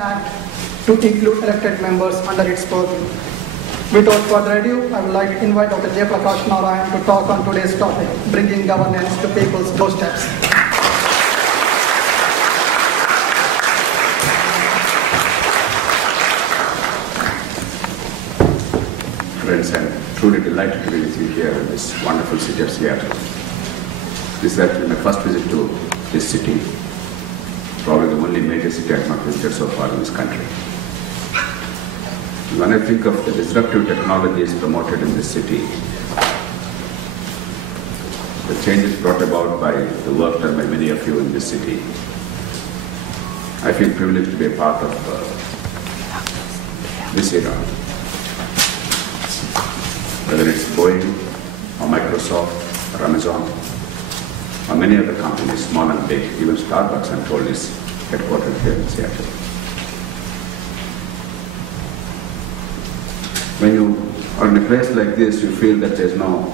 Act to include elected members under its purview. Without further ado, I would like to invite Dr. J.P. to talk on today's topic, bringing governance to people's doorsteps. Friends, I'm truly delighted to be with you here in this wonderful city of Seattle. This is actually my first visit to this city, probably the only major city I've not visited so far in this country. When I think of the disruptive technologies promoted in this city, the changes brought about by the work done by many of you in this city, I feel privileged to be a part of this era. Whether it's Boeing or Microsoft or Amazon or many other companies, small and big, even Starbucks, I'm told, is headquartered here in Seattle. When you are in a place like this, you feel that there's no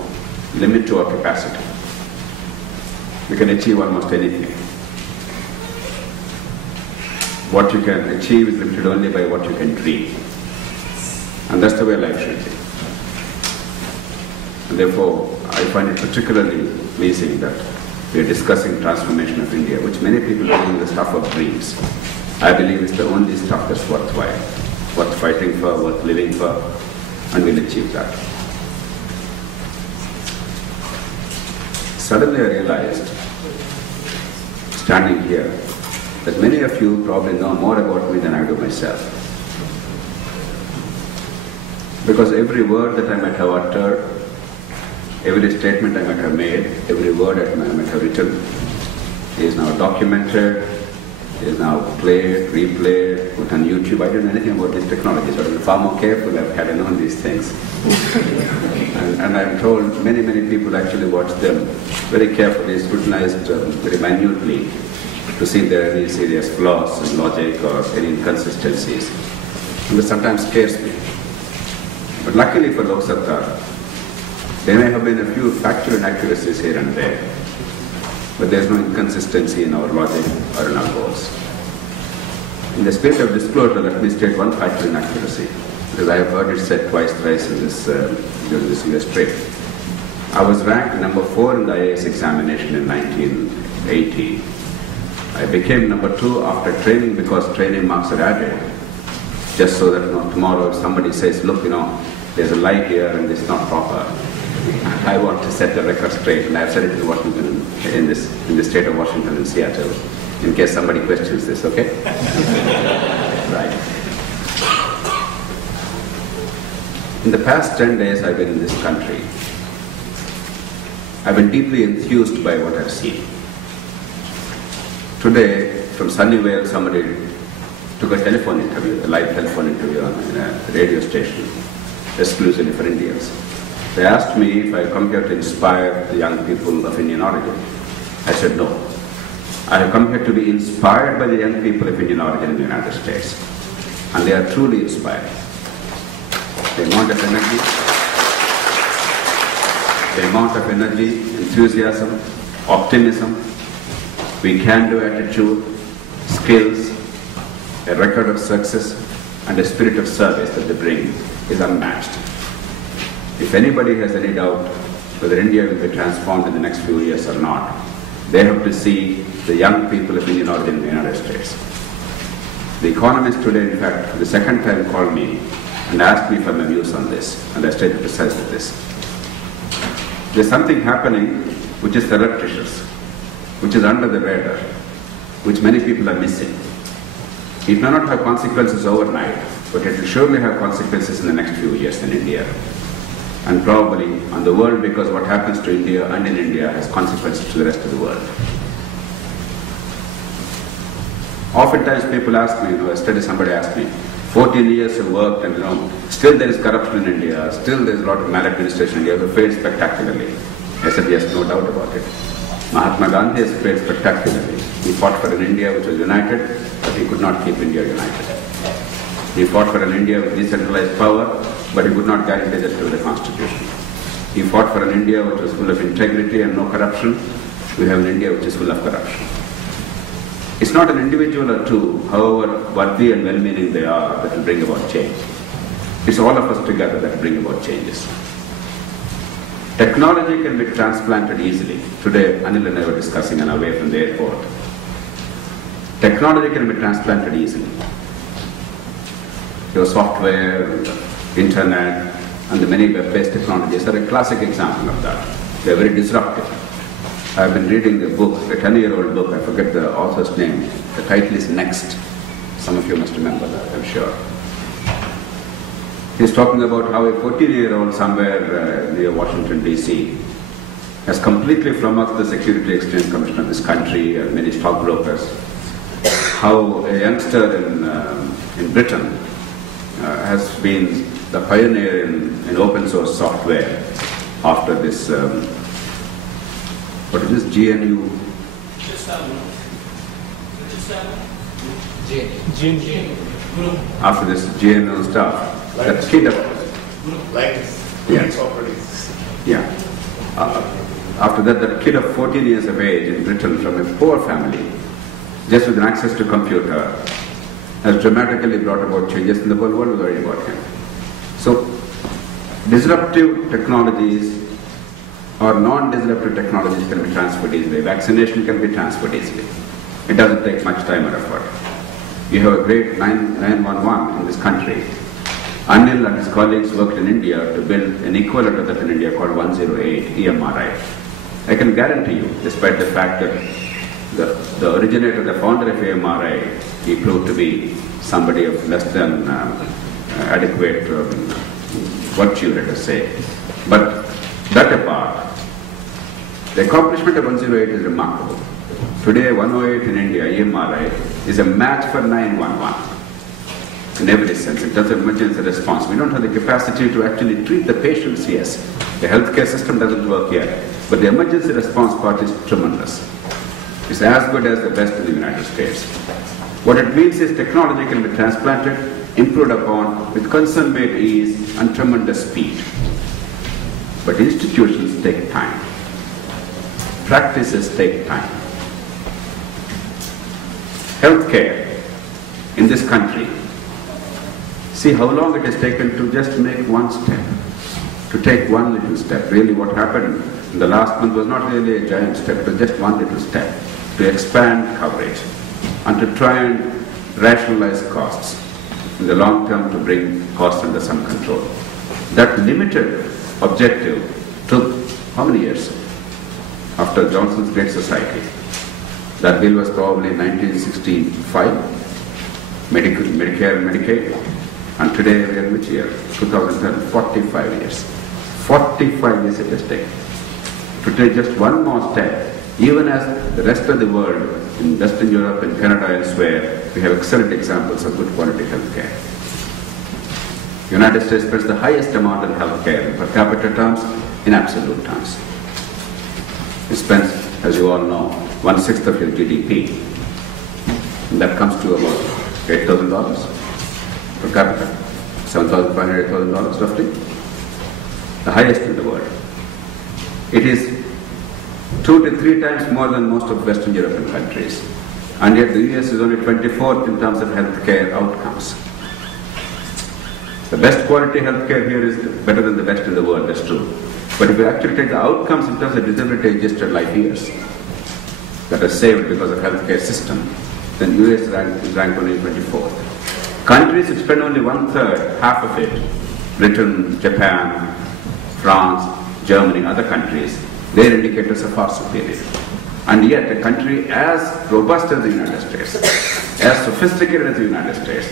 limit to our capacity. We can achieve almost anything. What you can achieve is limited only by what you can dream. And that's the way life should be. And therefore, I find it particularly pleasing that we are discussing transformation of India, which many people believe is the stuff of dreams. I believe it's the only stuff that's worthwhile, worth fighting for, worth living for, and we'll achieve that. Suddenly I realized, standing here, that many of you probably know more about me than I do myself. Because every word that I might have uttered, every statement I might have made, every word I might have written is now documented, is now played, replayed, put on YouTube. I didn't know anything about these technologies, but I've been far more careful had I known these things. and I'm told many people actually watch them very carefully, scrutinized very minutely to see if there are any serious flaws in logic or any inconsistencies. And this sometimes scares me. But luckily for Loksatta, there may have been a few factual inaccuracies here and there, but there's no inconsistency in our logic or in our goals. In the spirit of disclosure, let me state one factual inaccuracy, because I have heard it said twice, thrice in this, during this US trip. I was ranked number 4 in the IAS examination in 1980. I became number 2 after training because training marks are added, just so that tomorrow if somebody says, look, there's a lie here and it's not proper. I want to set the record straight, and I've said it in Washington, in the state of Washington and Seattle, in case somebody questions this, okay? Right. In the past 10 days I've been in this country, I've been deeply enthused by what I've seen. Today, from Sunnyvale, somebody took a telephone interview, a live telephone interview on a radio station, exclusively for Indians. They asked me if I come here to inspire the young people of Indian origin. I said no. I have come here to be inspired by the young people of Indian origin in the United States. And they are truly inspired. The amount of energy, enthusiasm, optimism, we can do attitude, skills, a record of success, and a spirit of service that they bring is unmatched. If anybody has any doubt whether India will be transformed in the next few years or not, they have to see the young people of Indian origin in the United States. The Economist today, in fact, for the second time called me and asked me for my views on this, and I stated precisely this. There's something happening which is surreptitious, which is under the radar, which many people are missing. It may not have consequences overnight, but it will surely have consequences in the next few years in India. And probably on the world, because what happens to India and in India has consequences to the rest of the world. Oftentimes people ask me, yesterday somebody asked me, 14 years of work and still there is corruption in India, still there is a lot of maladministration in India, we failed spectacularly. I said, yes, no doubt about it. Mahatma Gandhi has failed spectacularly. He fought for an India which was united, but he could not keep India united. He fought for an India with decentralized power, but he could not guarantee that through the Constitution. He fought for an India which was full of integrity and no corruption. We have an India which is full of corruption. It's not an individual or two, however worthy and well-meaning they are, that will bring about change. It's all of us together that will bring about changes. Technology can be transplanted easily. Today, Anil and I were discussing on our way from the airport. Technology can be transplanted easily. Your software, internet, and the many web-based technologies are a classic example of that. They are very disruptive. I've been reading a book, a 10-year-old book, I forget the author's name. The title is Next. Some of you must remember that, I'm sure. He's talking about how a 14-year-old somewhere near Washington, D.C. has completely flummoxed the Security Exchange Commission of this country and many stockbrokers. How a youngster in Britain has been the pioneer in open source software after this, what is this, GNU? After this GNU stuff. That kid of, after that kid of 14 years of age in Britain from a poor family, just with an access to computer, has dramatically brought about changes in the whole world worried about him. So, disruptive technologies or non-disruptive technologies can be transferred easily. Vaccination can be transferred easily. It doesn't take much time or effort. You have a great 911 in this country. Anil and his colleagues worked in India to build an equivalent of that in India called 108 EMRI. I can guarantee you, despite the fact that the originator, the founder of EMRI, he proved to be somebody of less than adequate virtue, let us say. But that apart, the accomplishment of 108 is remarkable. Today, 108 in India, EMRI, is a match for 911. In every sense, it does emergency response. We don't have the capacity to actually treat the patients, yes. The healthcare system doesn't work yet. But the emergency response part is tremendous. It's as good as the best in the United States. What it means is technology can be transplanted, improved upon, with consummate ease and tremendous speed. But institutions take time. Practices take time. Healthcare in this country, see how long it has taken to just make one step, to take one little step. Really what happened in the last month was not really a giant step, but just one little step to expand coverage and to try and rationalize costs in the long term to bring costs under some control. That limited objective took how many years? After Johnson's Great Society. That bill was probably 1965, Medicare and Medicaid. And today we are in which year? 2010, 45 years. 45 years it has taken. To take just one more step, even as the rest of the world, in Western Europe and Canada and elsewhere, we have excellent examples of good quality healthcare. The United States spends the highest amount on healthcare in per capita terms, in absolute terms. It spends, as you all know, 1/6 of your GDP. And that comes to about $8,000 per capita, $7,500, $8,000 roughly. The highest in the world. It is 2 to 3 times more than most of Western European countries. And yet the US is only 24th in terms of healthcare outcomes. The best quality healthcare here is better than the best in the world, that's true. But if you actually take the outcomes in terms of disability adjusted life years that are saved because of healthcare system, then US is ranked only 24th. Countries which spend only 1/3, half of it, Britain, Japan, France, Germany, other countries, their indicators are far superior. And yet a country as robust as the United States, as sophisticated as the United States,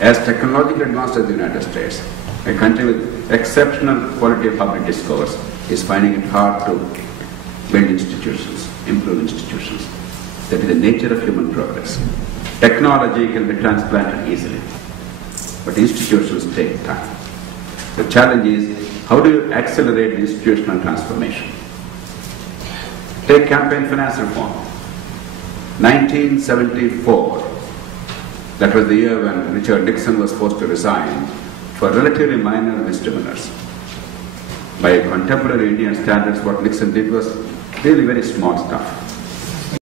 as technologically advanced as the United States, a country with exceptional quality of public discourse is finding it hard to build institutions, improve institutions. That is the nature of human progress. Technology can be transplanted easily, but institutions take time. The challenge is, how do you accelerate the institutional transformation? Take campaign finance reform. 1974, that was the year when Richard Nixon was forced to resign for relatively minor misdemeanors. By contemporary Indian standards, what Nixon did was really very small stuff.